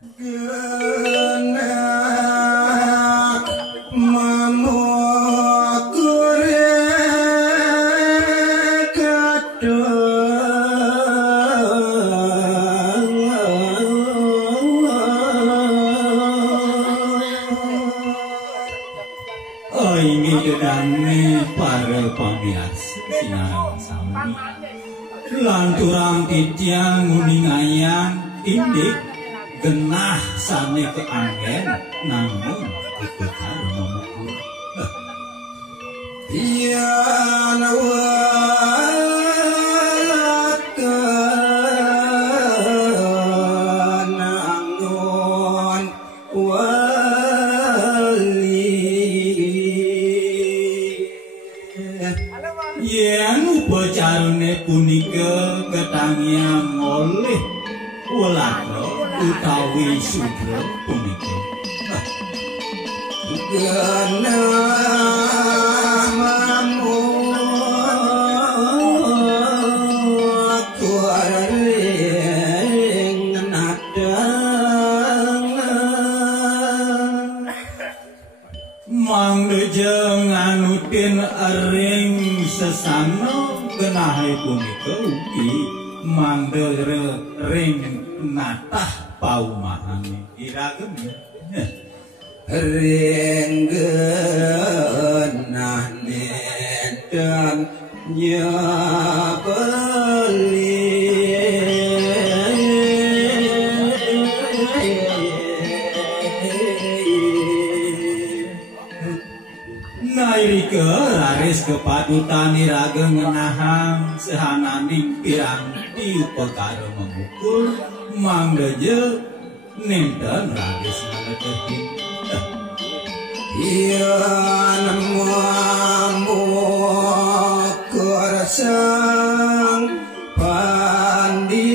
Genak mamukure ini gedane para pamiarsa sinarang sami lanturang titiang nguningayang indik genah sane keanggen namun kekekar memukur iya nawalakan nangun yen upacarane punika ketangiang oleh Walanda utawi Sudra punika genamamu kuaring nadang mangjeng anutin ring sesana genahe punika ugi mandere ring natah paumahane iragem ring genah nedang nyabeli nairike raris kepadutan iraga ngenahang sehananing piranti upakara mengukur manggeje nenten raris ngalekehin iya namamu kurasang pandita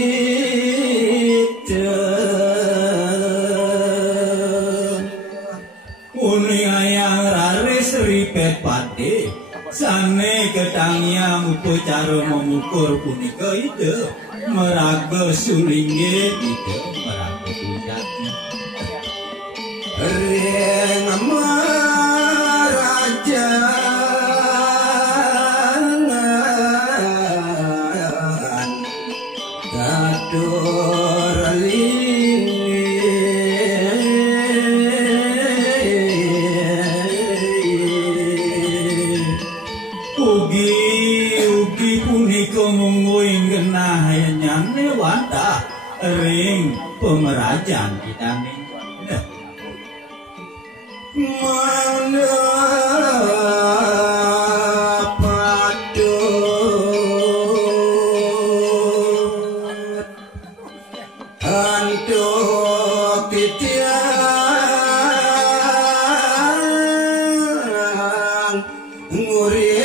uningayang raris ripet pati sane ketangiang upacara mengukur punika ide meraga sulingge ide meraga tujati ring maraja dadur ugi punika mungguing genah nyane wantah ring pemerajan kitane mana patut antuk titiang nguri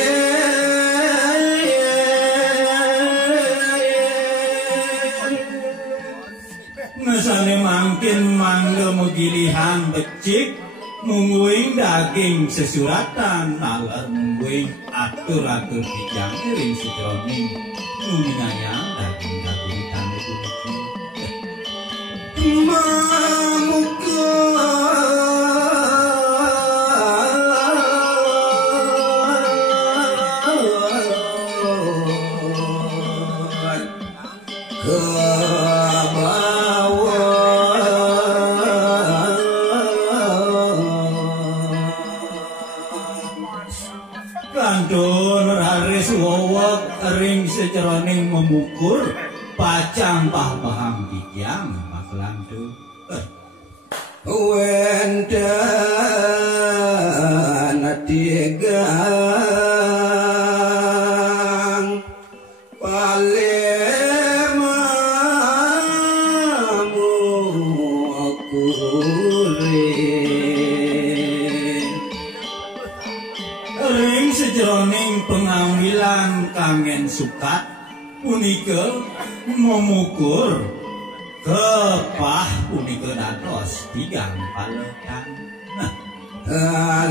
mesane mangkin mangga megilihan becik mungguing daging sesuratan nalar mungguing atur-atur kijang ring sejroning nguningayang daging-daging tanda kunci kantun raris wowok ring sejroning memukur pacang pah-pahang kijang maklantu wendan tigang palemamu ring sejroning pengambilan kangen sukat punika memukur kepah punika dados tigang palekan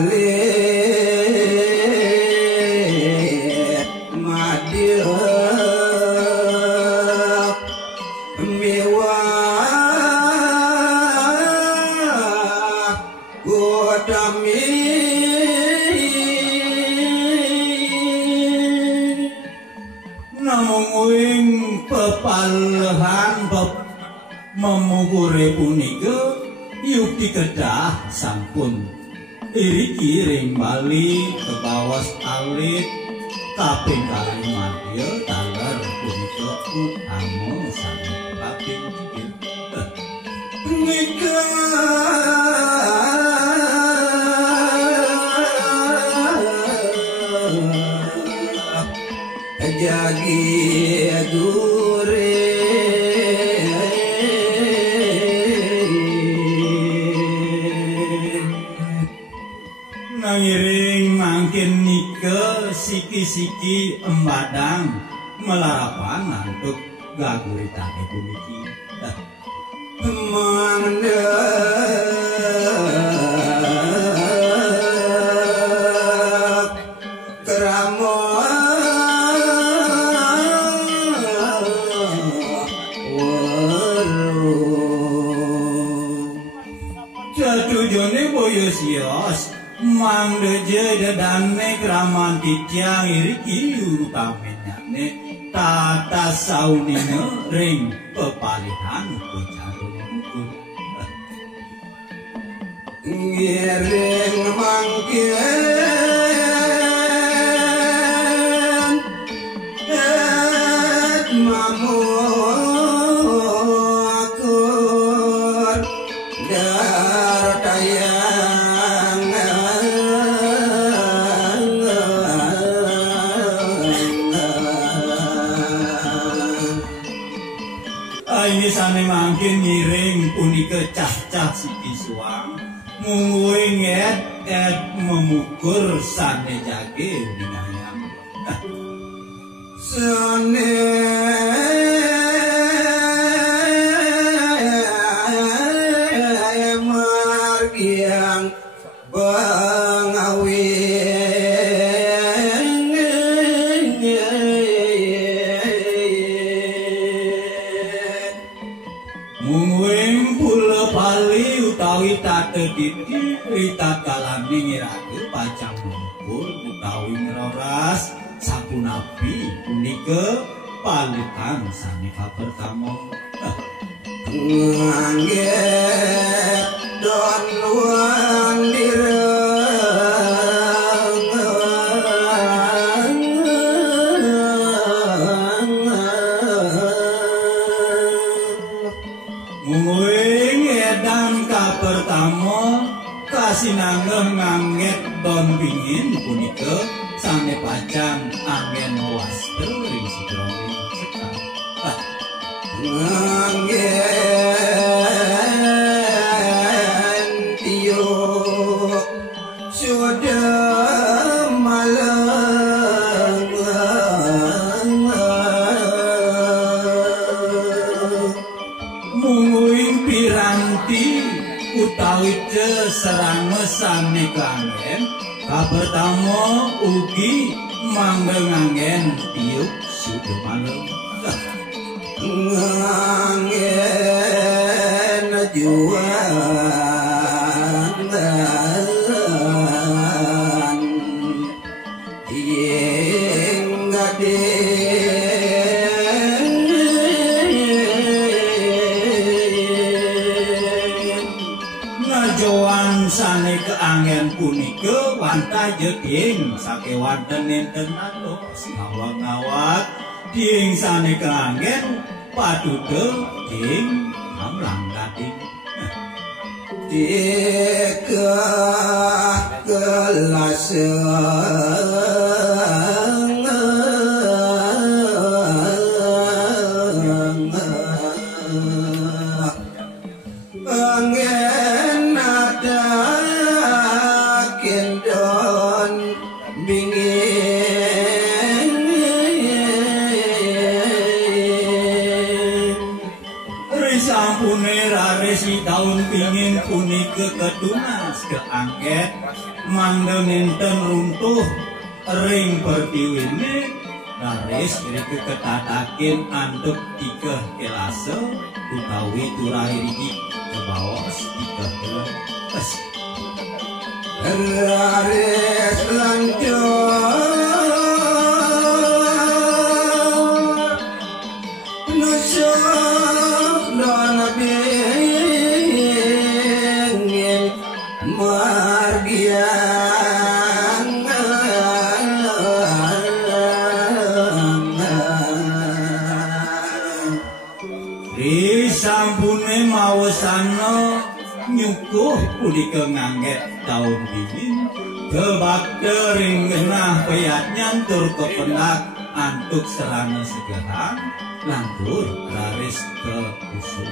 alit madya miwah memukure punika yukti kedah sampun iriki ring bali kebawas alit kaping kalih madya taler punika utama sami kaping nika jagi dure nangiring mangkin nika siki-siki embadang melarapan untuk gaguritane puniki mandek keramo jatujone boyo sios mangdeje dedane kraman titiang iriki utamenyane tata saunine ring pepalihan pucarun ngiring mangkin mamukur dartayang ini sane mangkin ngiring punika cah-cah siki suang mungguing et memukur sane jage binayang sane margiang bangawi mungguing pula pali utawi tatediti rita kalami ngirake pacang mungkul utawi ngeroras sapunapi punika palitan sanika pertama ngangget don wandireng mungguing edan ka pertama kasinanggeh nganget don pingin punika sane pacang angin waster ring sidroni sekar ngangen tiuk sudah malang mungguing piranti utawi serang sane kangen kapertama ugi manggengangen tiuk sudah malam ngangen jualan ing gade ngajoan sane keangen punika wanta jeung sakewanten enten atos ngawak-ngawak diing sane keangen paduda ing amlang gading dika kelas angin ada kendon bingin risampune raresi taun pingin punika ketunas keangket mangga nenten runtuh ring pertiwine rares rike ketatakin anduk 3 kelase utawi turahiriki kebawas 3 kelas rares lanjut nusuk dan nabi sampune mawasana nyukuh punika ngangget daun dingin kebakda ring genah peyatnya tur kependak antuk serana segehan lantur raris ke usum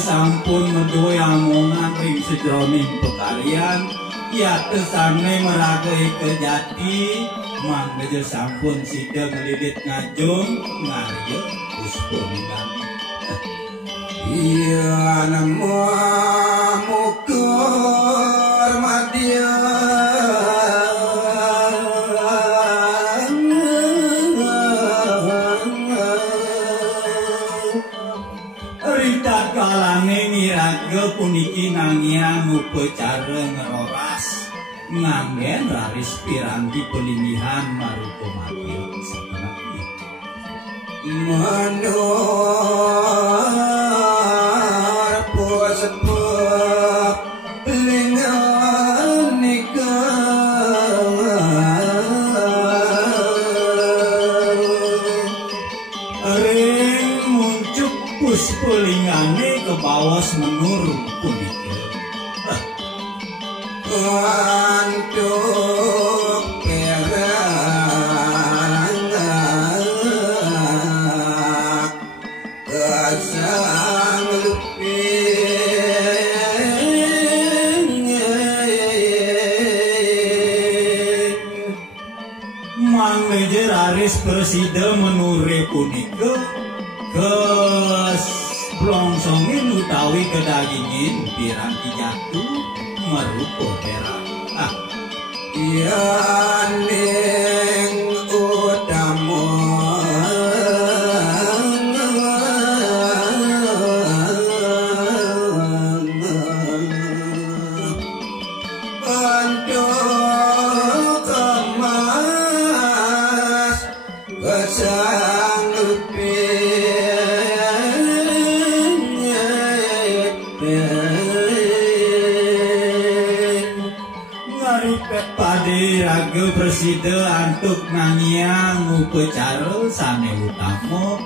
sampun meduwe amongan ring sejroning pekalian yatesane meragai kejati manggeje sampun sida ngelidit ngajung ngarya puspunikan iya namo mukur madya Raga puniki nangiang upacara ngeroras nganggen raris piranti pelinggihan marupa matil sebenarnya manor pusepuh lingan nikah ring muncuk puspulingane ke bawah menur punika antuk perangan kasang luping manggeje raris presida menure punika blongsongin utawi kedagingin piranti jatuh merupa perak yaning utama antuk emas kesang raga presida antuk nangiang upacara sane utama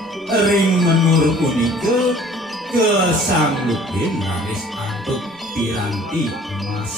ring menur punika kesang lupin raris antuk piranti emas